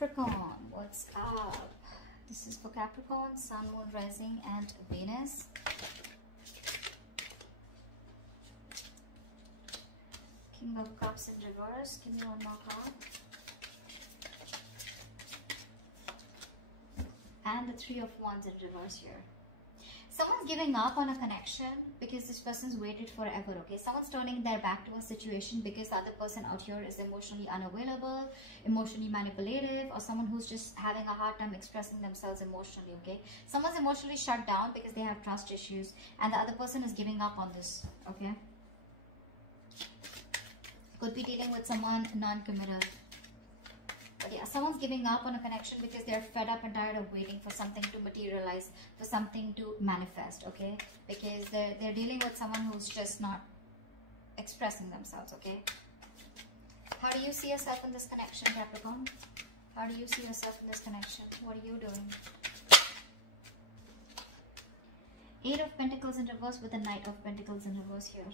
Capricorn, what's up? This is for Capricorn, Sun, Moon, Rising, and Venus. King of Cups in reverse. Give me one more card. And the Three of Wands in reverse here. Someone's giving up on a connection because this person's waited forever, okay? Someone's turning their back to a situation because the other person out here is emotionally unavailable, emotionally manipulative, or someone who's just having a hard time expressing themselves emotionally, okay? Someone's emotionally shut down because they have trust issues, and the other person is giving up on this, okay? Could be dealing with someone non-committal. But yeah, someone's giving up on a connection because they're fed up and tired of waiting for something to materialize, for something to manifest, okay? Because they're dealing with someone who's just not expressing themselves, okay? How do you see yourself in this connection, Capricorn? How do you see yourself in this connection? What are you doing? Eight of Pentacles in reverse with the Knight of Pentacles in reverse here.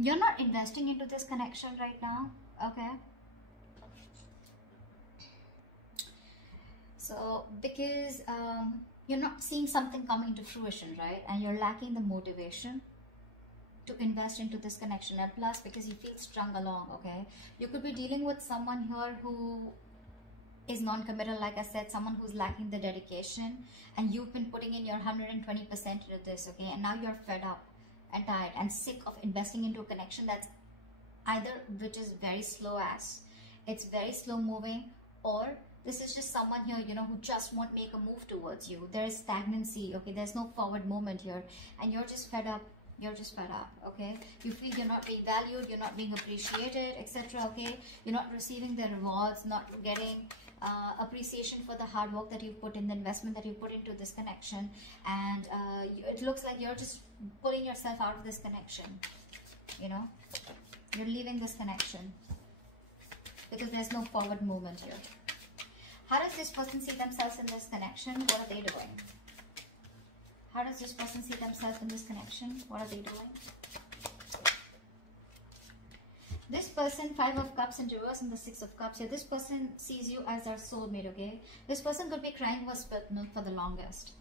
You're not investing into this connection right now, okay? So, because you're not seeing something coming to fruition, right? And you're lacking the motivation to invest into this connection. And plus, because you feel strung along, okay? You could be dealing with someone here who is non-committal, like I said, someone who's lacking the dedication. And you've been putting in your 120% into this, okay? And now you're fed up and tired and sick of investing into a connection that's either which is very slow as it's very slow moving, or this is just someone here, you know, who just won't make a move towards you. There is stagnancy, okay? There's no forward movement here, and you're just fed up. You're just fed up, okay? You feel you're not being valued, you're not being appreciated, etc., okay? You're not receiving the rewards, not getting appreciation for the hard work that you've put in, the investment that you put into this connection, and it looks like you're just pulling yourself out of this connection, you know? You're leaving this connection because there's no forward movement here. How does this person see themselves in this connection? What are they doing? How does this person see themselves in this connection? What are they doing? This person, Five of Cups in reverse and the Six of Cups here. This person sees you as their soulmate, okay? This person could be crying over spilt milk for the longest.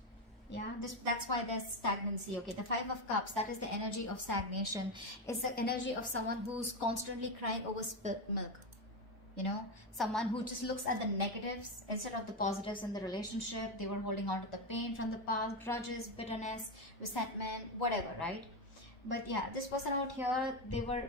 Yeah, that's why there's stagnancy, okay? The Five of Cups, that is the energy of stagnation. It's the energy of someone who's constantly crying over spilt milk. You know, someone who just looks at the negatives instead of the positives in the relationship. They were holding on to the pain from the past, grudges, bitterness, resentment, whatever, right? But yeah, this person out here, they were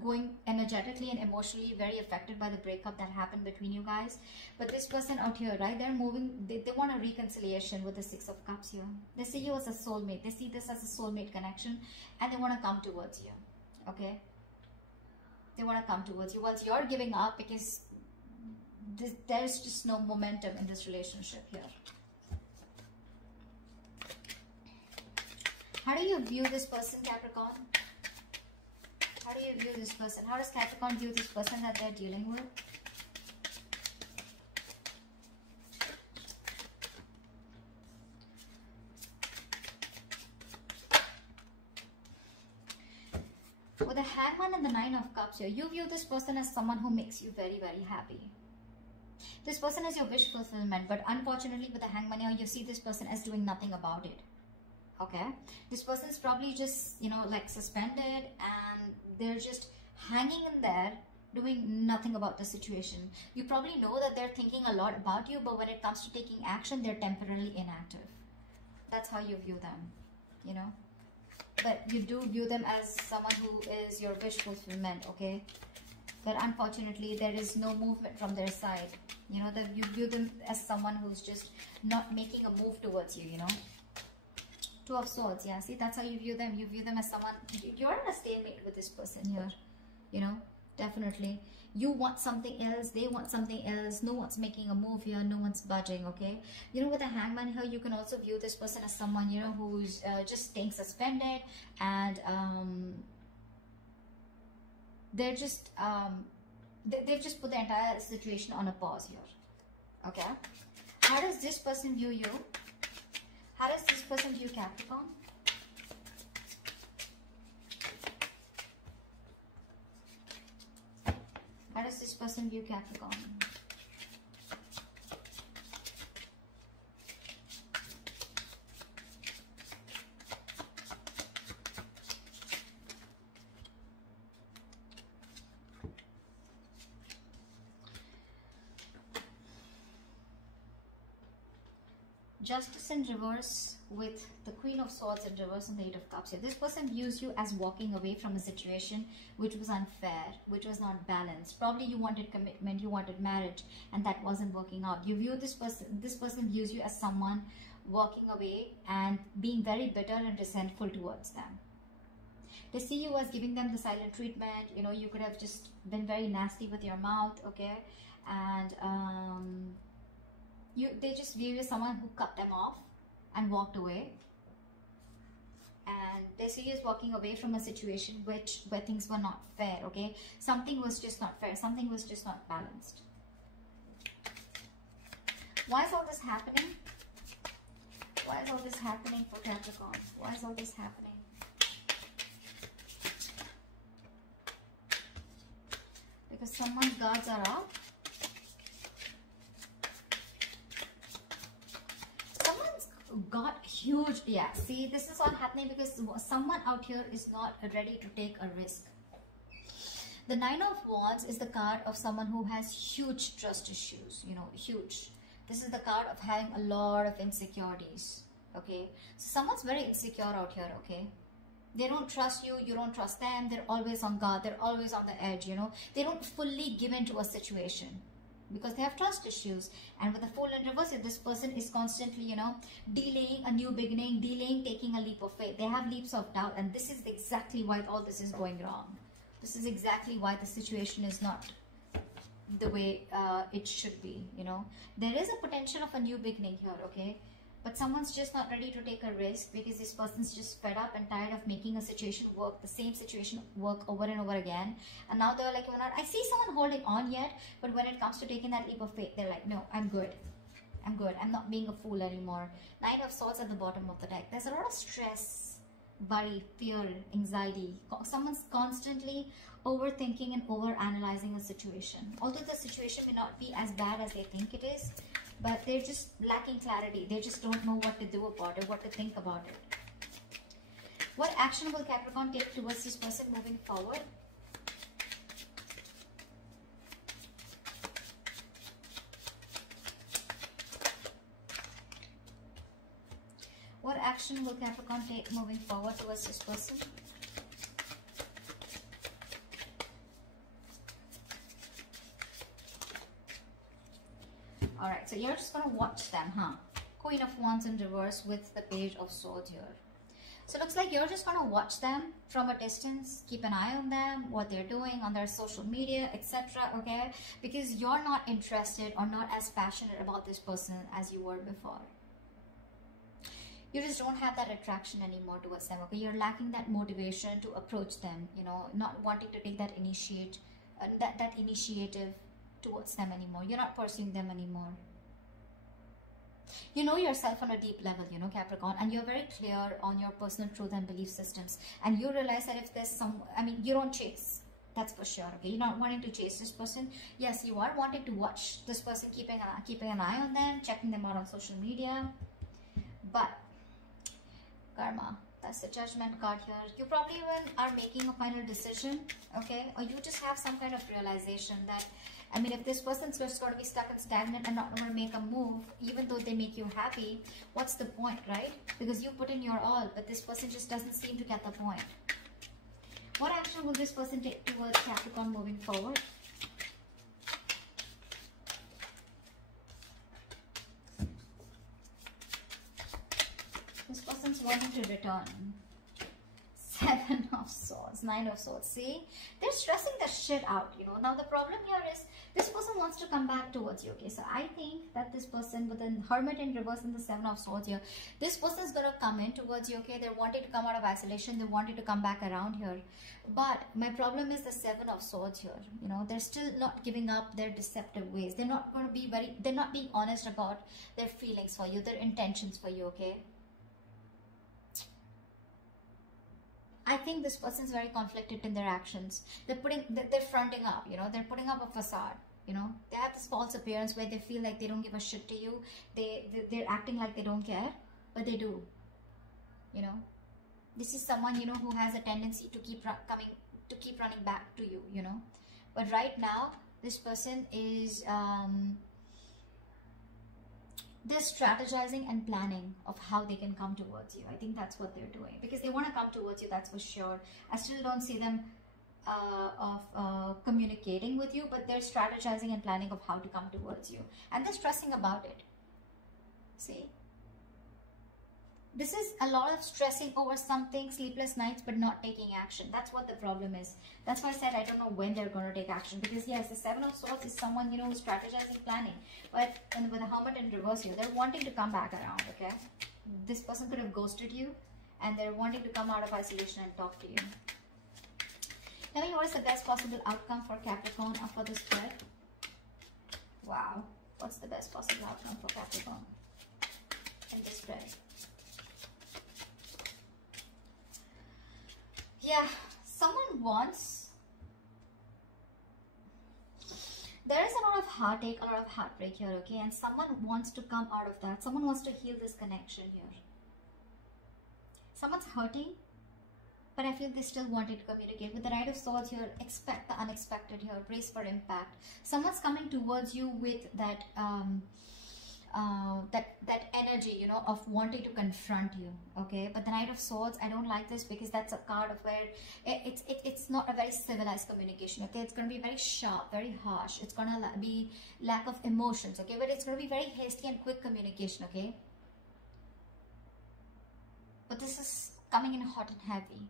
going energetically and emotionally very affected by the breakup that happened between you guys. But this person out here, right, they're moving, they want a reconciliation with the Six of Cups here. They see you as a soulmate. They see this as a soulmate connection, and they want to come towards you, okay? They want to come towards you once you're giving up, because there's just no momentum in this relationship here. How do you view this person, Capricorn? How do you view this person? How does Capricorn view this person that they're dealing with? With the Hangman and the Nine of Cups here, you view this person as someone who makes you very, very happy. This person is your wish fulfillment, but unfortunately with the Hangman here, you see this person as doing nothing about it. Okay? This person is probably just, you know, like suspended, and they're just hanging in there, doing nothing about the situation. You probably know that they're thinking a lot about you, but when it comes to taking action, they're temporarily inactive. That's how you view them, you know? But you do view them as someone who is your wish fulfillment, okay? But unfortunately, there is no movement from their side. You know, that you view them as someone who's just not making a move towards you, you know? Two of Swords, yeah. See, that's how you view them. You view them as someone, you're in a stalemate with this person here, you know? Definitely. You want something else, they want something else. No one's making a move here, no one's budging, okay? You know, with a Hangman here, you can also view this person as someone, you know, who's just staying suspended, and they're just, they've just put the entire situation on a pause here, okay? How does this person view you? How does this person view Capricorn? How does this person view Capricorn? Justice in reverse with the Queen of Swords in reverse and the Eight of Cups here. This person views you as walking away from a situation which was unfair, which was not balanced. Probably you wanted commitment, you wanted marriage, and that wasn't working out. You view this person views you as someone walking away and being very bitter and resentful towards them. They see you as giving them the silent treatment. You know, you could have just been very nasty with your mouth, okay? And they just view you as someone who cut them off and walked away. And they see you as walking away from a situation where things were not fair, okay? Something was just not fair. Something was just not balanced. Why is all this happening? Why is all this happening for Capricorn? Why is all this happening? Because someone's guards are up. Someone's got huge, yeah, see, this is all happening because someone out here is not ready to take a risk. The Nine of Wands is the card of someone who has huge trust issues, you know, huge. This is the card of having a lot of insecurities, okay? So someone's very insecure out here, okay? They don't trust you, you don't trust them, they're always on guard, they're always on the edge, you know. They don't fully give into a situation because they have trust issues. And with the Fool in reverse, this person is constantly, you know, delaying a new beginning, delaying taking a leap of faith. They have leaps of doubt, and this is exactly why all this is going wrong. This is exactly why the situation is not the way it should be, you know. There is a potential of a new beginning here, okay? But someone's just not ready to take a risk because this person's just fed up and tired of making a situation work, the same situation work over and over again. And now they're like, I see someone holding on yet, but when it comes to taking that leap of faith, they're like, no, I'm good. I'm good. I'm not being a fool anymore. Nine of Swords at the bottom of the deck. There's a lot of stress, worry, fear, anxiety. Someone's constantly overthinking and overanalyzing a situation. Although the situation may not be as bad as they think it is, but they're just lacking clarity. They just don't know what to do about it, what to think about it. What action will Capricorn take towards this person moving forward? What action will Capricorn take moving forward towards this person? Alright, so you're just going to watch them, huh? Queen of Wands in reverse with the Page of Swords here. So it looks like you're just going to watch them from a distance, keep an eye on them, what they're doing on their social media, etc. Okay? Because you're not interested or not as passionate about this person as you were before. You just don't have that attraction anymore towards them, okay? You're lacking that motivation to approach them, you know, not wanting to take that initiative towards them anymore. You're not pursuing them anymore. You know yourself on a deep level, you know, Capricorn, and you're very clear on your personal truth and belief systems. And you realize that if there's you don't chase. That's for sure, okay? You're not wanting to chase this person. Yes, you are wanting to watch this person, keeping an eye on them, checking them out on social media. But karma, that's the Judgment card here. You probably even are making a final decision, okay? Or you just have some kind of realization that, if this person's just going to be stuck and stagnant and not going to make a move, even though they make you happy, what's the point, right? Because you put in your all, but this person just doesn't seem to get the point. What action will this person take towards Capricorn moving forward? This person's wanting to return. Seven of Swords, Nine of Swords. See, they're stressing the shit out, you know. Now the problem here is this person wants to come back towards you, okay? So I think that this person with the Hermit in reverse and the Seven of Swords here, this person is going to come in towards you, okay? They're wanting to come out of isolation. They wanted to come back around here. But my problem is the Seven of Swords here. You know, they're still not giving up their deceptive ways. They're not going to be they're not being honest about their feelings for you, their intentions for you, okay? I think this person is very conflicted in their actions. They're fronting up, you know, they're putting up a facade. You know, they have this false appearance where they feel like they don't give a shit to you. They're acting like they don't care, but they do. You know, this is someone, you know, who has a tendency to keep running back to you. You know, but right now this person is they're strategizing and planning of how they can come towards you. I think that's what they're doing, because they want to come towards you, that's for sure. I still don't see them communicating with you, but they're strategizing and planning of how to come towards you, and they're stressing about it. See, this is a lot of stressing over something, sleepless nights, but not taking action. That's what the problem is. That's why I said I don't know when they're going to take action, because yes, the Seven of Swords is someone, you know, who's strategizing, planning, but with the Hermit in reverse here, they're wanting to come back around. Okay, this person could have ghosted you, and they're wanting to come out of isolation and talk to you. Tell me, what is the best possible outcome for Capricorn for this spread? Wow. What's the best possible outcome for Capricorn in this spread? Yeah, someone wants... There is a lot of heartache, a lot of heartbreak here, okay? And someone wants to come out of that. Someone wants to heal this connection here. Someone's hurting, but I feel they still wanted to communicate. With the Knight of Swords here, expect the unexpected here, brace for impact. Someone's coming towards you with that that energy, you know, of wanting to confront you, okay? But the Knight of Swords, I don't like this, because that's a card of where it's not a very civilized communication, okay? It's going to be very sharp, very harsh. It's going to be lack of emotions, okay? But it's going to be very hasty and quick communication, okay? But this is coming in hot and heavy.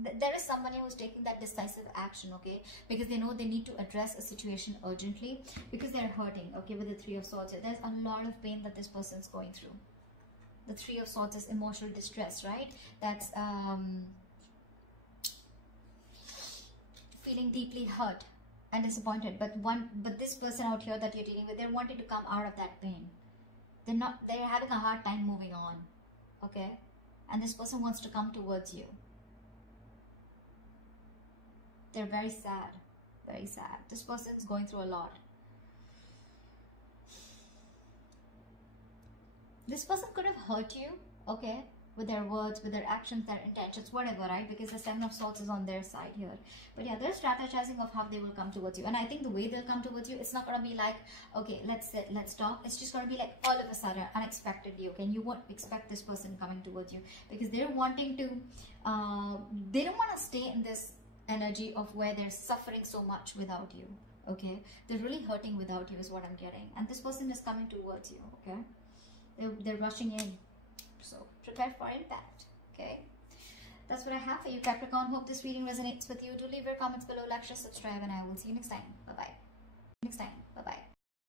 There is somebody who's taking that decisive action, okay, because they know they need to address a situation urgently, because they're hurting, okay, with the Three of Swords here. There's a lot of pain that this person's going through. The Three of Swords is emotional distress, right? That's feeling deeply hurt and disappointed. But this person out here that you're dealing with, they're wanting to come out of that pain. They're having a hard time moving on, okay? And this person wants to come towards you. They're very sad, very sad. This person's going through a lot. This person could have hurt you, okay, with their words, with their actions, their intentions, whatever, right? Because the Seven of Swords is on their side here. But yeah, they're strategizing of how they will come towards you. And I think the way they'll come towards you, it's not going to be like, okay, let's sit, let's talk. It's just going to be like all of a sudden, unexpectedly, okay? And you won't expect this person coming towards you, because they're wanting to, they don't want to stay in this energy of where they're suffering so much without you, okay? They're really hurting without you is what I'm getting. And this person is coming towards you, okay? They're rushing in. So prepare for impact, okay? That's what I have for you, Capricorn. Hope this reading resonates with you. Do leave your comments below, like, share, subscribe, and I will see you next time. Bye-bye. Next time. Bye-bye.